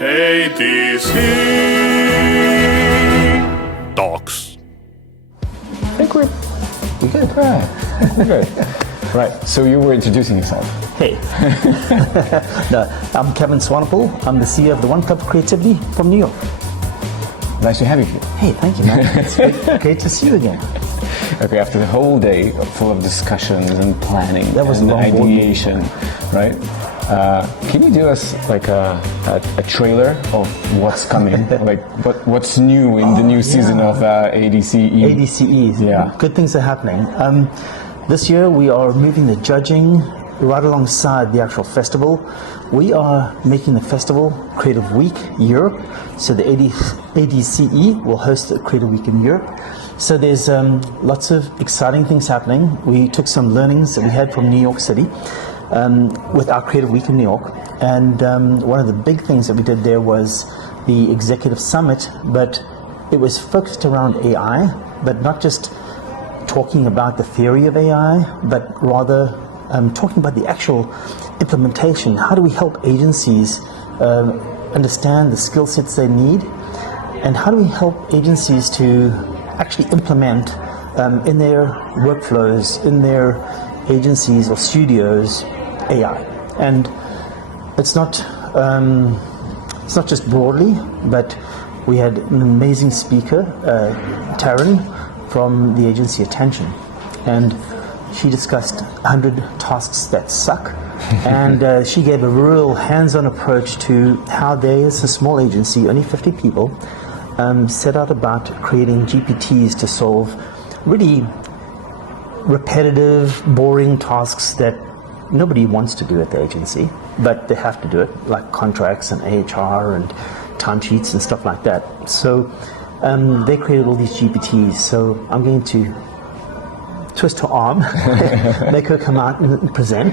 ADC Talks. I think we're good. Right. We're good. Right. So you were introducing yourself. Hey. No, I'm Kevin Swanepoel. I'm the CEO of the One Cup of Creativity from New York. Nice to have you here. Hey, thank you, man. It's great to see you again. Okay, after the whole day full of discussions and planning That was and a long ideation, right? Can you do us like a trailer of what's coming? Like what's new in the new season of ADCE? ADCE. Yeah. Good things are happening. This year we are moving the judging right alongside the actual festival. We are making the festival Creative Week Europe. So the ADCE will host the Creative Week in Europe. So there's lots of exciting things happening. We took some learnings that we had from New York City with our Creative Week in New York. And one of the big things that we did there was the Executive Summit, but it was focused around AI, but not just talking about the theory of AI, but rather talking about the actual implementation. How do we help agencies understand the skill sets they need? And how do we help agencies to actually implement in their workflows, in their agencies or studios, AI? And it's not just broadly, but we had an amazing speaker, Taryn, from the agency Attention, and she discussed 100 tasks that suck, and she gave a real hands-on approach to how they, as a small agency, only 50 people, set out about creating GPTs to solve really repetitive, boring tasks that nobody wants to do at the agency, but they have to do it, like contracts and AHR and timesheets and stuff like that. So they created all these GPTs. So I'm going to twist her arm, make her come out and present.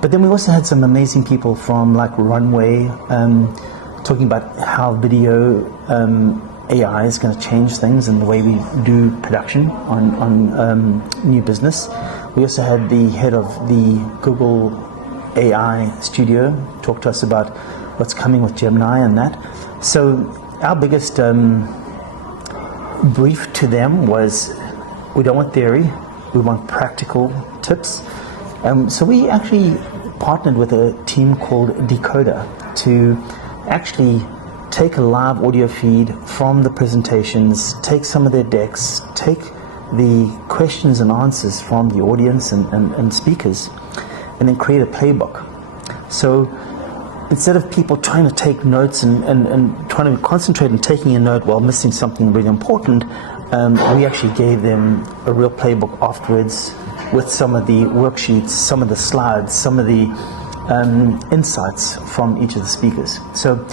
But then we also had some amazing people from like Runway talking about how video AI is going to change things and the way we do production on new business. We also had the head of the Google AI studio talk to us about what's coming with Gemini and that. So our biggest brief to them was, we don't want theory, we want practical tips. So we actually partnered with a team called Decoder to actually take a live audio feed from the presentations, take some of their decks, take the questions and answers from the audience and speakers, and then create a playbook. So instead of people trying to take notes and trying to concentrate on taking a note while missing something really important, we actually gave them a real playbook afterwards with some of the worksheets, some of the slides, some of the insights from each of the speakers. So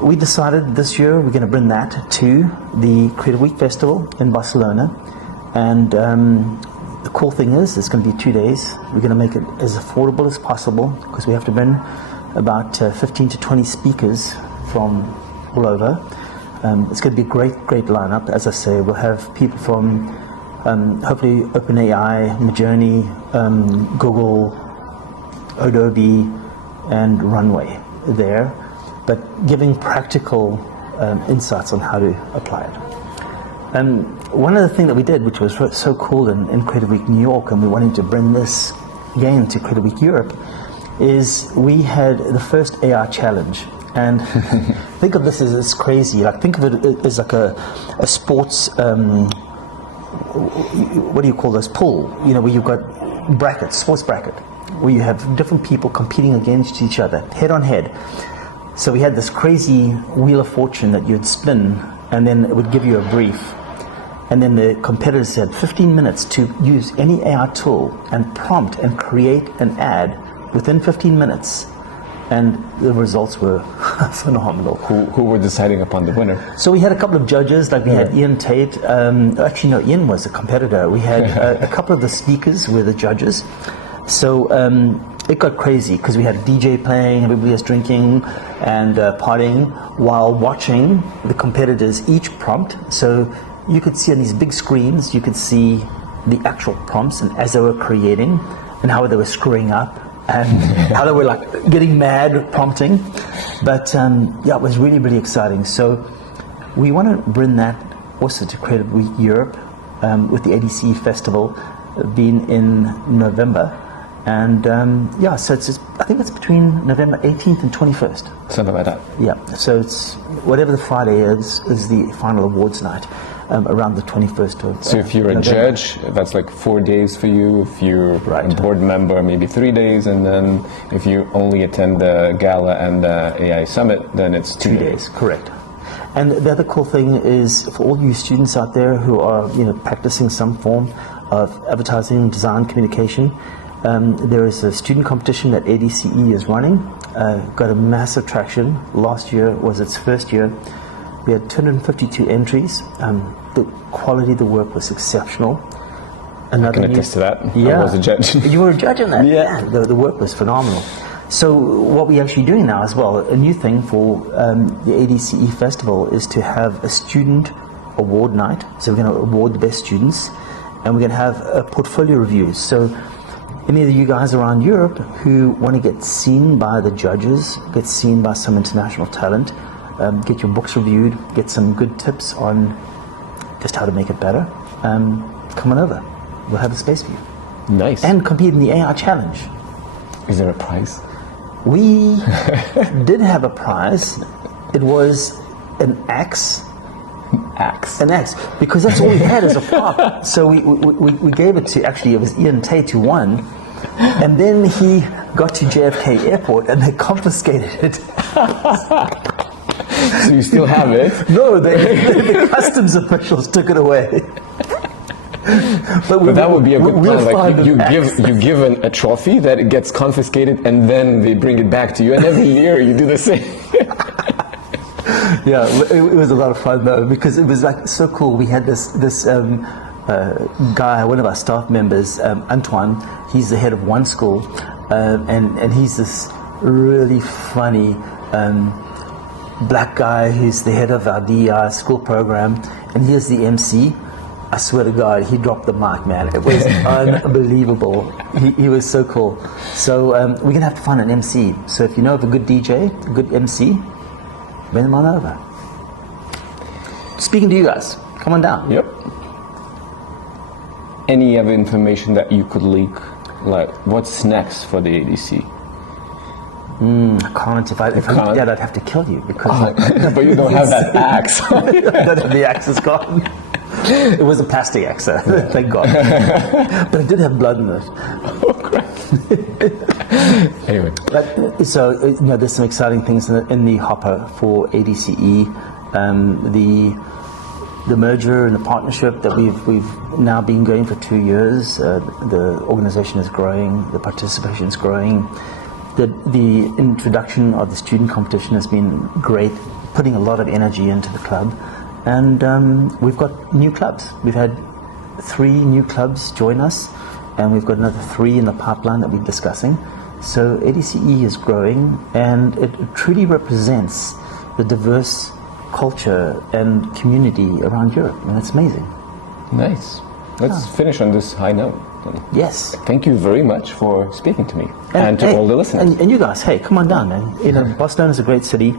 we decided this year we're going to bring that to the Creative Week Festival in Barcelona. And the cool thing is, it's going to be 2 days. We're going to make it as affordable as possible because we have to bring about 15 to 20 speakers from all over. It's going to be a great lineup. As I say, we'll have people from hopefully OpenAI, Midjourney, Google, Adobe, and Runway there, but giving practical insights on how to apply it. One of the things that we did, which was so cool in Creative Week New York, and we wanted to bring this again to Creative Week Europe, is we had the first AI challenge. And think of this as crazy. Like, think of it as like a sports, what do you call this, pool, where you've got brackets, sports bracket, where you have different people competing against each other, head on head. So we had this crazy wheel of fortune that you'd spin, and then it would give you a brief. And then the competitors had 15 minutes to use any AI tool and prompt and create an ad within 15 minutes. And the results were phenomenal. Who were deciding upon the winner? So we had a couple of judges, like we had Ian Tate. Actually, no, Ian was a competitor. We had a couple of the speakers were the judges. So it got crazy because we had a DJ playing, everybody was drinking and partying while watching the competitors each prompt. So you could see on these big screens, you could see the actual prompts and as they were creating and how they were screwing up and how they were like getting mad prompting. But yeah, it was really, really exciting. So we want to bring that also to Creative Week Europe with the ADC Festival being in November. And yeah, so I think it's between November 18th and 21st. Something like that. Yeah, so it's whatever the Friday is the final awards night around the 21st of So if you're a November. judge, that's like 4 days for you. If you're Right. a board member, maybe 3 days. And then if you only attend the gala and the AI summit, then it's 2 days. Correct. And the other cool thing is for all you students out there who are practicing some form of advertising, design, communication, there is a student competition that ADCE is running. Got a massive traction. Last year was its first year. We had 252 entries. The quality of the work was exceptional. I can attest to that. Yeah. I was a judge. You were a judge in that? Yeah. The work was phenomenal. So what we're actually doing now as well, a new thing for the ADCE Festival is to have a student award night. So we're going to award the best students, and we're going to have a portfolio reviews. So any of you guys around Europe who want to get seen by the judges, get seen by some international talent, get your books reviewed, get some good tips on just how to make it better, come on over. We'll have a space for you. Nice. And compete in the AI Challenge. Is there a prize? We did have a prize. It was an axe. An axe, because that's all we had as a prop. So we gave it to, actually it was Ian Tate who won, and then he got to JFK Airport and they confiscated it. So you still have it? No, the customs officials took it away. But that would be a good we'll plan. Like find you an give a trophy that it gets confiscated, and then they bring it back to you, and every year you do the same. Yeah, it was a lot of fun though, because it was like so cool. We had this guy, one of our staff members, Antoine. He's the head of one school, and he's this really funny black guy who's the head of our DEI school program, and here's the MC. I swear to God, he dropped the mic, man. It was unbelievable. He was so cool. So we're gonna have to find an MC. So if you know of a good DJ, a good MC, bring them on over. Speaking to you guys, come on down. Yep. Any other information that you could leak? Like, what's next for the ADC? I can't. If I did, I'd have to kill you because. But you don't have that axe. The axe is gone. It was a plastic axe, thank God. But it did have blood in it. Oh, crap. Anyway. But, so, there's some exciting things in the hopper for ADCE. The merger and the partnership that we've now been going for 2 years. The organization is growing, the participation is growing. The introduction of the student competition has been great, putting a lot of energy into the club. And we've got new clubs. We've had 3 new clubs join us, and we've got another 3 in the pipeline that we're discussing. So ADCE is growing, and it truly represents the diverse culture and community around Europe, and it's amazing. Nice. Let's finish on this high note. Yes. Thank you very much for speaking to me and to all the listeners. And you guys, hey, come on down, man. Barcelona is a great city.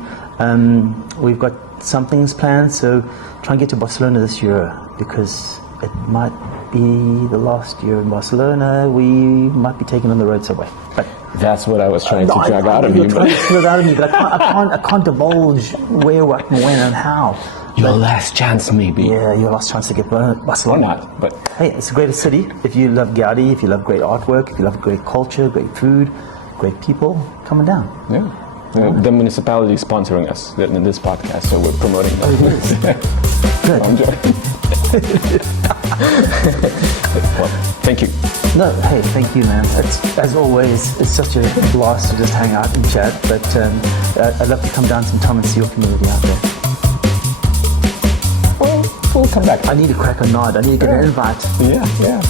We've got some things planned, so try and get to Barcelona this year because it might be the last year in Barcelona. We might be taken on the road somewhere. But that's what I was trying to drag out of you. You're trying to pull it out of me, but I can't divulge where, what, and when, and how. Your last chance, maybe. Yeah, your last chance to get Barcelona. Or not, but hey, it's the greatest city. If you love Gaudi, if you love great artwork, if you love great culture, great food, great people, come on down. yeah. The municipality is sponsoring us in this podcast, so we're promoting them. Good. I'm joking. Well, thank you. No, hey, thank you, man. As always, it's such a blast to just hang out and chat, but I'd love to come down sometime and see your community out there. Well, we'll come back. I need to crack a nod. I need to get an invite. Yeah.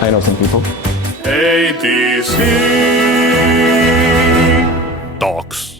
I know some people. ADC Talks.